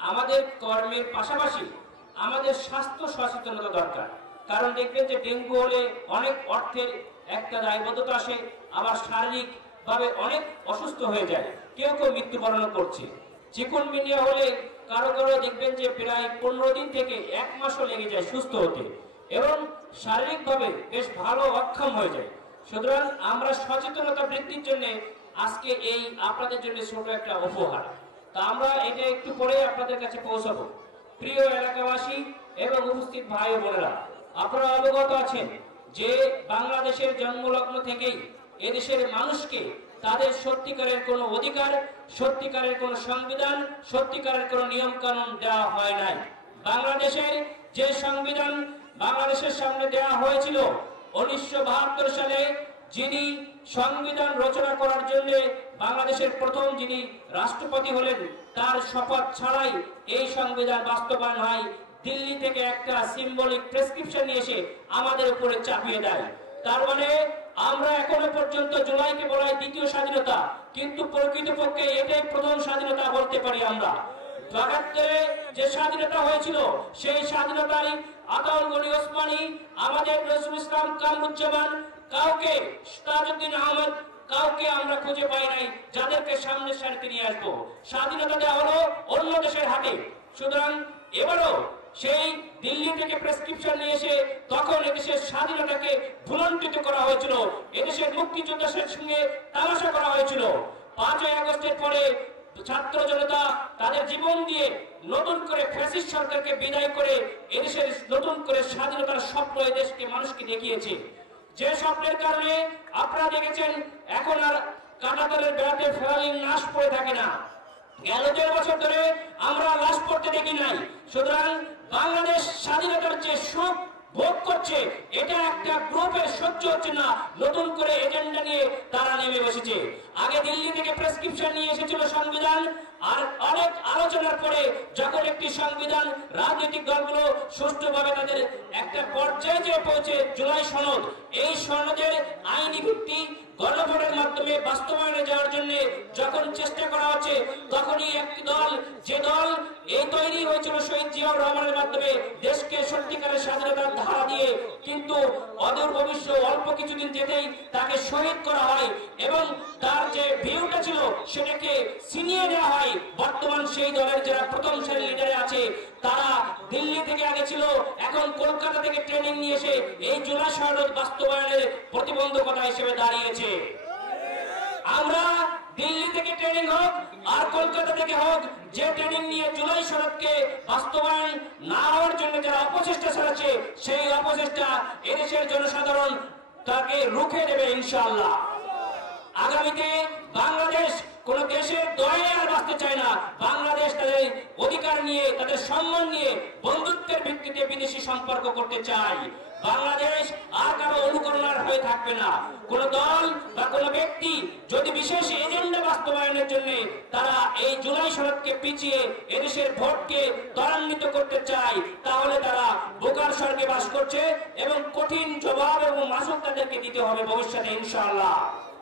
আমাদের কর্মের পাশাপাশি আমাদের স্বাস্থ্য সচেতনতা দরকার। কারণ দেখবেন যে ডেঙ্গু হলে অনেক অর্থের একটা দায়বদ্ধতা আসে, আবার শারীরিকভাবে অনেক অসুস্থ হয়ে যায়, কেউ কেউ মৃত্যুবরণ করছে। চিকুনগুনিয়া হলে কারো কারো দেখবেন যে প্রায় 15 দিন থেকে 1 মাসও লেগে যায় সুস্থ হতে, এবং শারীরিকভাবে বেশ ভালো অক্ষম হয়ে যায়। সুতরাং আমরা সচেতনতা বৃদ্ধির জন্য আজকে এই আপনাদের জন্য ছোট একটা উপহার, তা আমরা এটা একটু পরে আপনাদের কাছে পৌঁছাবো। প্রিয় এলাকাবাসী এবং উপস্থিত ভাই ও বোনেরা, আপনারা অবগত আছেন যে বাংলাদেশের জন্মলগ্ন থেকেই এদেশের মানুষকে তাদের সত্যিকারের কোনো অধিকার, সত্যিকারের কোনো সংবিধান, সত্যিকারের কোনো নিয়ম কানুন দেওয়া হয় নাই। বাংলাদেশের যে সংবিধান বাংলাদেশের সামনে দেওয়া হয়েছিল 1972 সালে, যিনি সংবিধান রচনা করার জন্য বাংলাদেশের প্রথম যিনি রাষ্ট্রপতি হলেন, তার শপথ ছাড়াই এই সংবিধান বাস্তবায়ন হয়। দিল্লি থেকে একটা সিম্বলিক প্রেসক্রিপশন নিয়ে এসে আমাদের উপরে চাপিয়ে দেয়। তার মানে আমরা এখনো পর্যন্ত জুলাইকে বলা হয় দ্বিতীয় স্বাধীনতা, কিন্তু প্রকৃতপক্ষে এটাই প্রথম স্বাধীনতা বলতে পারি আমরা। ৭২ যে স্বাধীনতা হয়েছিল সেই স্বাধীনতার আতাউল গনি ওসমানী, আমাদের নজরুল ইসলাম কামরুজ্জামান, কাউকে তাজউদ্দিন আহমদ, কাউকে আমরা খুঁজে পাই নাই যাদেরকে সামনের সারিতে নিয়ে আসবো। স্বাধীনতা দেওয়া হলো অন্য দেশের হাতে। সুতরাং এবারও সেই দিল্লি থেকে প্রেসক্রিপশন নিয়ে এসে তখন এদেশের স্বাধীনতাকে ভুলণ্ঠিত করা হয়েছিল, এদেশের মুক্তিযোদ্ধাদের সঙ্গে তামাশা করা হয়েছিল। ৫ই আগস্টের পরে ছাত্র জনতা তাদের জীবন দিয়ে নতুন করে ফ্যাসিস্ট সরকারকে বিদায় করে এদেশের নতুন করে স্বাধীনতার স্বপ্ন এদেশকে মানুষকে দেখিয়েছে। যে স্বপ্নের কারণে আপনারা দেখেছেন এখন আর কাঁটাতারের বেড়াতে ফেরালিন লাশ পড়ে থাকে না। গেল ১.৫ বছর ধরে আমরা লাশ পড়তে দেখি নাই। সুতরাং বাংলাদেশ স্বাধীনতার যে সুখ ভোগ করছে, এটা একটা গ্রুপের সহ্য হচ্ছে না, নতুন করে এজেন্ডা নিয়ে তারা নেমে বসেছে। আগে দিল্লি থেকে প্রেসক্রিপশন নিয়ে এসেছিল সংবিধান, আর অনেক আলোচনার পরে যখন একটি সংবিধান রাজনৈতিক দলগুলো সুষ্ঠুভাবে তাদের একটা পর্যায়ে যে পৌঁছে জুলাই সনদ, এই সনদের আইনি ভিত্তি গণভোটের মাধ্যমে বাস্তবায়নে যাওয়ার জন্য যখন চেষ্টা করা হচ্ছে, তখনই একটি দল, যে দল এই তৈরি হয়েছিল শহীদ জিয়াউর রহমানের মাধ্যমে দেশকে সত্যিকারের স্বাধীনতার ধারা দিয়ে, কিন্তু অদূর ভবিষ্যৎ অল্প কিছুদিন যেতেই তাকে শহীদ করা হয় এবং তার যে ভিউটা ছিল সেটাকে ছিনিয়ে নেওয়া হয়। বর্তমান সেই দলের যারা প্রথম সারির লিডারে আছে, তারা দিল্লি থেকে আগে ছিল, এখন কলকাতা থেকে ট্রেনিং নিয়ে এসে এই জুলাই সনদ বাস্তবায়নের প্রতিবন্ধকতা হিসেবে দাঁড়িয়েছে। আমরা দিল্লি থেকে ট্রেনিং হোক আর কলকাতা থেকে হোক, যে ট্রেনিং নিয়ে জুলাই সনদকে বাস্তবায়ন না হওয়ার জন্য যারা অপচেষ্টা চালাচ্ছে, সেই অপচেষ্টা এদেশের জনসাধারণ তাকে রুখে দেবে ইনশাআল্লাহ। আগামীতে বাংলাদেশ কোন দেশের দয়ে আর বাঁচতে চায় না। বাংলাদেশ তাদের অধিকার নিয়ে, তাদের সম্মান নিয়ে বন্ধুত্বের ভিত্তিতে বিদেশি সম্পর্ক করতে চায়। বাংলাদেশ আর কারো অনুকরণার হয়ে থাকবে না। কোন দল বা কোন ব্যক্তি যদি বিশেষ এজেন্ডা বাস্তবায়নের জন্য তারা এই জুলাই সনদকে পিছিয়ে এদেশের ভোটকে ত্বরান্বিত করতে চায়, তাহলে তারা বোকার স্বর্গে বাস করছে এবং কঠিন জবাব এবং মাসুল তাদেরকে দিতে হবে ভবিষ্যতে ইনশাআল্লাহ।